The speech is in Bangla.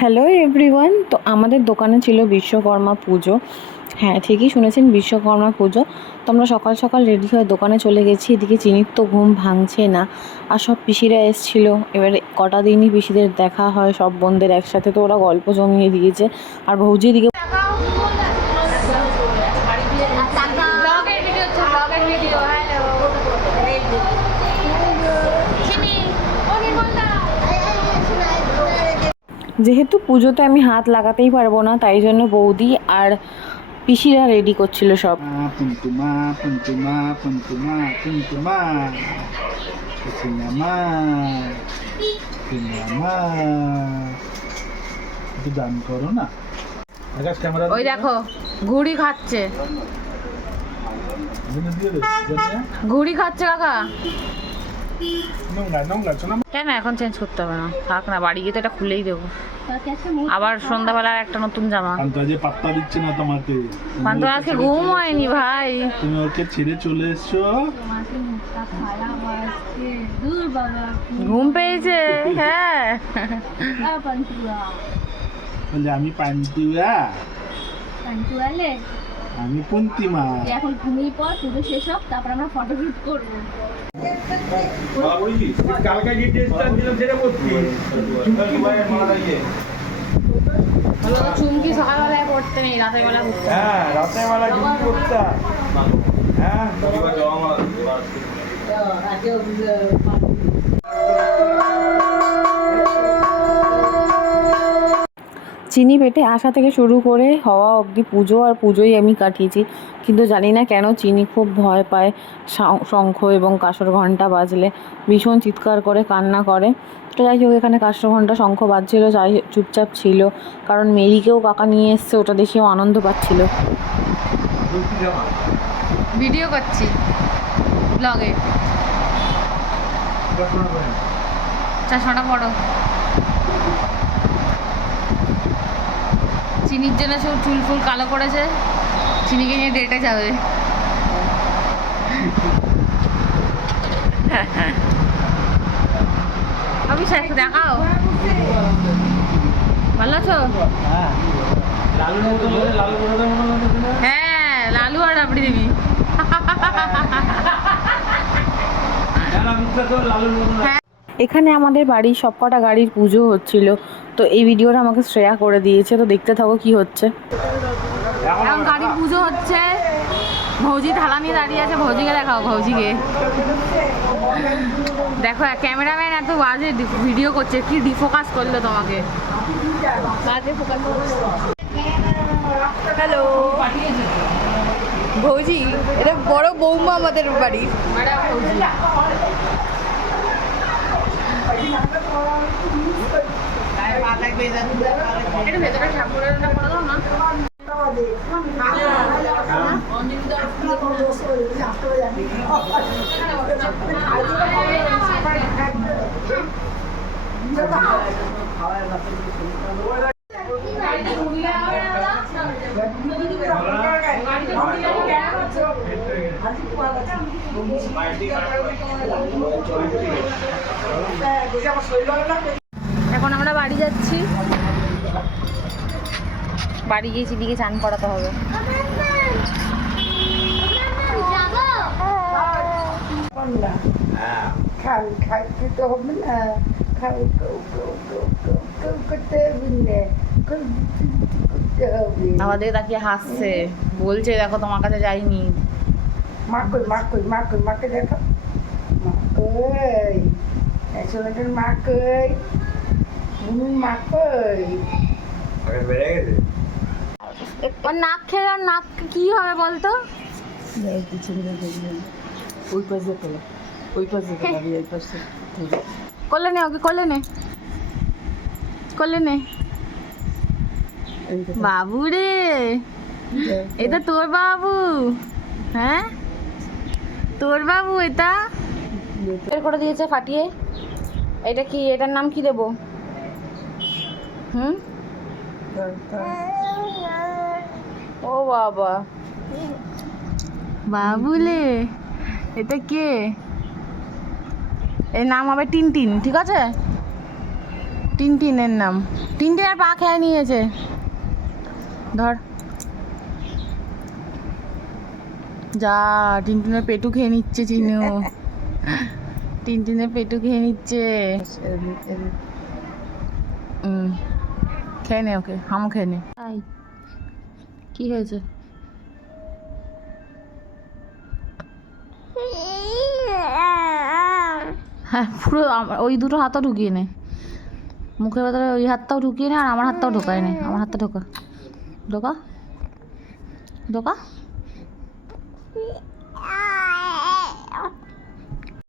হ্যালো এভরিওয়ান তো আমাদের দোকানে ছিল বিশ্বকর্মা পুজো। হ্যাঁ ঠিকই শুনেছেন, বিশ্বকর্মা পুজো। তো আমরা সকাল সকাল রেডি হয়ে দোকানে চলে গেছি। এদিকে চিনির তো ঘুম ভাঙছে না, আর সব পিসিরা এসছিল। এবার কটা দিনই পিসিদের দেখা হয়, সব বোনদের একসাথে। তো ওরা গল্প জমিয়ে দিয়েছে। আর ভৌজি এদিকে ব্লগের ভিডিও হচ্ছে ব্লগের ভিডিও হ্যালো চিনি ও নির্মলদা যেহেতু পুজোতে আমি হাত লাগাতেই পারব না তাই জন্য বৌদি আর পিসিরা রেডি করছিল সব। দান করো না। ওই দেখো ঘুড়ি খাচ্ছে। ঘুড়ি খাচ্ছে কাকা। কেন এখন চেঞ্জ করতে হবে না? থাক না বাড়ি গিয়ে তো এটা খুলেই দেবো। আবার সন্ধ্যাবেলা একটা নতুন জামা। পান্তা পাত্তা দিচ্ছে না তোমাকে। তুমি পান্ত আজকে ঘুম হয়নি ভাই। তুমি ওকে ছেড়ে চলে এসছো ঘুম পেয়েছে হ্যাঁ। বলে আমি পান্তুয়া। আমি পুন্তিমা। এখন ঘুমিয়ে পর পুজো শেষ হোক তারপর আমরা ফটো শুট করব। তো চুমকি সকালবেলায় পড়তে নেই রাতের বেলা পড়তে হ্যাঁ রাতের বেলা হ্যাঁ। চিনি পেটে আসা থেকে শুরু করে হওয়া অবধি পুজো আর পুজোই আমি কাটিয়েছি। কিন্তু জানি না কেন চিনি খুব ভয় পায় শঙ্খ এবং কাসর ঘণ্টা বাজলে ভীষণ চিৎকার করে কান্না করে। তো যাই হোক এখানে কাসর ঘণ্টা শঙ্খ বাজছিল যাই চুপচাপ ছিল। কারণ মেরিকেও কাকা নিয়ে এসছে ওটা দেখেও আনন্দ পাচ্ছিল। ভিডিও করছি ব্লগে চারশোটা পড়ো। চিনির জন্য সব চুল ফুল কালো করেছে। চিনিকে নিয়ে ডেটে যাবে। অভিষেক দেখাও। ভালো আছো? হ্যাঁ লালু আর রাবড়ি দেবী। এখানে আমাদের বাড়ির সবকটা গাড়ির পুজো হচ্ছিল। তো এই ভিডিওটা আমাকে শ্রেয়া করে দিয়েছে তো দেখতে থাকো কি হচ্ছে। এখন গাড়ির পুজো হচ্ছে। ভৌজি থালা নিয়ে দাঁড়িয়ে আছে ভৌজিকে দেখাও ভৌজিকে। দেখো ক্যামেরাম্যান এত বাজে ভিডিও করছে কি ডিফোকাস করল তোমাকে? বাজে ফোকাস হ্যালো ভৌজি এটা বড় বৌমা আমাদের বাড়ির একটু ভেতরে ঠাকুরের করে দাও না। এখন আমরা বাড়ি যাচ্ছি। বাড়ি গিয়ে চিদিকে চান করাতে হবে। খাল খাইতে তো হবে না। খাল করতে হবে না। আমাদের তাকিয়ে হাসছে। বলছে দেখো তোমার কাছে যাইনি। মা কই মা কই মা কই মাকে দেখো। মা কই। মা কই। ওর নাক খেলে ওর নাক কি হবে বলতো? ওই পাশে তোলো। ওই পাশে দাঁড়িয়ে ওই পাশে করলে নে ওকে করলে নে। করলে নে। বাবু রে এটা তোর বাবু। হ্যাঁ? তোর বাবু এটা? বের করে দিয়েছে ফাটিয়ে। এটা কি এটার নাম কি দেবো? হুম? ও বাবা। বাবুলে এটা কে? এর নাম হবে টিনটিন ঠিক আছে? টিনটিনের নাম। টিনটিনের পা খেয়ে নিয়েছে। ধর। যা টিনটিনের পেটু খেয়ে নিচ্ছে চিনু। টিনটিনের পেটু খেয়ে নিচ্ছে। হুম খেয়ে নে ওকে হাম খেয়ে নে। তাই কি হয়েছে? হ্যাঁ পুরো ওই দুটো হাতও ঢুকিয়ে নে। মুখের ভেতরে ওই হাতটাও ঢুকিয়ে নে আর আমার হাতটাও ঢোকায় নে। আমার হাতটা ঢোকা। ঢোকা? ঢোকা?